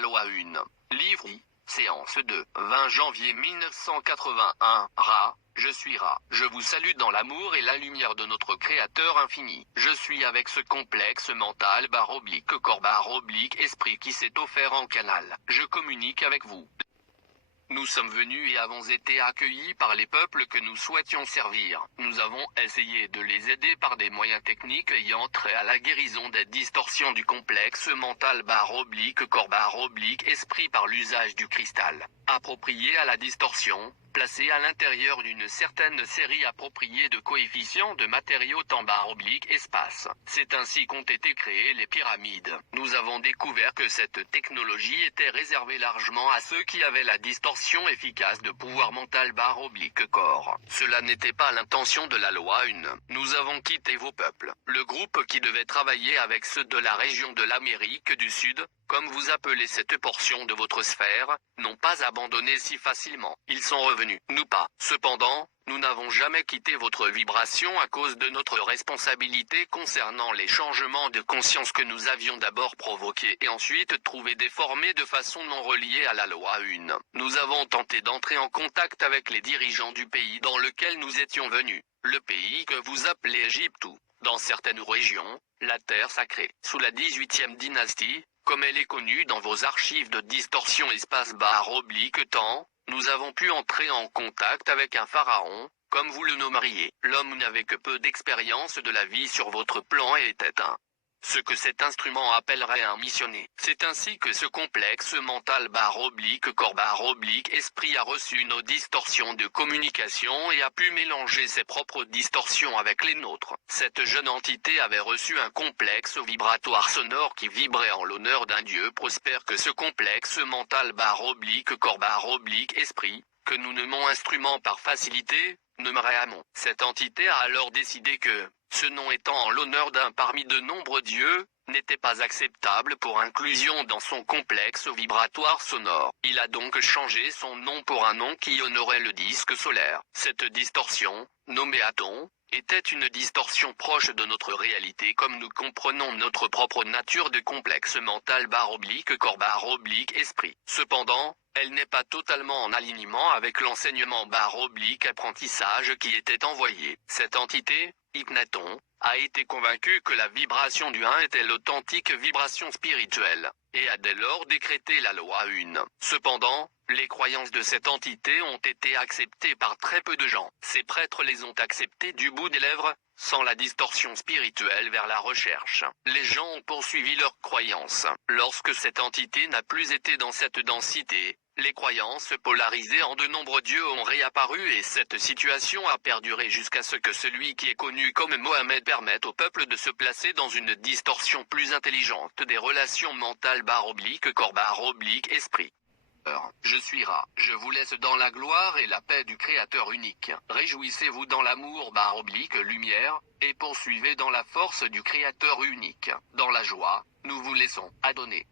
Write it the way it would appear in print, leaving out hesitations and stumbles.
loi 1. Livre I. Séance 2. 20 janvier 1981. Ra. Je suis Ra. Je vous salue dans l'amour et la lumière de notre Créateur infini. Je suis avec ce complexe mental / esprit qui s'est offert en canal. Je communique avec vous. Nous sommes venus et avons été accueillis par les peuples que nous souhaitions servir. Nous avons essayé de les aider par des moyens techniques ayant trait à la guérison des distorsions du complexe mental / esprit par l'usage du cristal, approprié à la distorsion, placé à l'intérieur d'une certaine série appropriée de coefficients de matériaux temps / espace. C'est ainsi qu'ont été créées les pyramides. Nous avons découvert que cette technologie était réservée largement à ceux qui avaient la distorsion efficace de pouvoir mental / corps. Cela n'était pas l'intention de la loi 1. Nous avons quitté vos peuples. Le groupe qui devait travailler avec ceux de la région de l'Amérique du Sud, comme vous appelez cette portion de votre sphère, n'ont pas abandonné si facilement. Ils sont revenus, nous pas. Cependant, nous n'avons jamais quitté votre vibration à cause de notre responsabilité concernant les changements de conscience que nous avions d'abord provoqués et ensuite trouvés déformés de façon non reliée à la loi 1. Nous avons tenté d'entrer en contact avec les dirigeants du pays dans lequel nous étions venus, le pays que vous appelez Égypte ou, dans certaines régions, la terre sacrée, sous la 18e dynastie, comme elle est connue dans vos archives de distorsion espace / temps, nous avons pu entrer en contact avec un pharaon, comme vous le nommeriez. L'homme n'avait que peu d'expérience de la vie sur votre plan et était ce que cet instrument appellerait un missionné. C'est ainsi que ce complexe mental / corps / esprit a reçu nos distorsions de communication et a pu mélanger ses propres distorsions avec les nôtres. Cette jeune entité avait reçu un complexe vibratoire sonore qui vibrait en l'honneur d'un dieu prospère que ce complexe mental / corps / esprit, que nous nommons instrument par facilité, nommerait Amon. Cette entité a alors décidé que, ce nom étant en l'honneur d'un parmi de nombreux dieux, n'était pas acceptable pour inclusion dans son complexe vibratoire sonore. Il a donc changé son nom pour un nom qui honorait le disque solaire. Cette distorsion, nommée Aton, était une distorsion proche de notre réalité comme nous comprenons notre propre nature de complexe mental / corps / esprit. Cependant, elle n'est pas totalement en alignement avec l'enseignement / apprentissage qui était envoyé. Cette entité, Hypnaton, a été convaincue que la vibration du 1 était l'authentique vibration spirituelle, et a dès lors décrété la loi 1. Cependant, les croyances de cette entité ont été acceptées par très peu de gens. Ces prêtres les ont acceptées du bout des lèvres, sans la distorsion spirituelle vers la recherche. Les gens ont poursuivi leurs croyances. Lorsque cette entité n'a plus été dans cette densité, les croyances polarisées en de nombreux dieux ont réapparu et cette situation a perduré jusqu'à ce que celui qui est connu comme Mohammed permette au peuple de se placer dans une distorsion plus intelligente des relations mentales / corps / esprit. Je suis Ra. Je vous laisse dans la gloire et la paix du Créateur unique. Réjouissez-vous dans l'amour / lumière, et poursuivez dans la force du Créateur unique. Dans la joie, nous vous laissons. Adonner.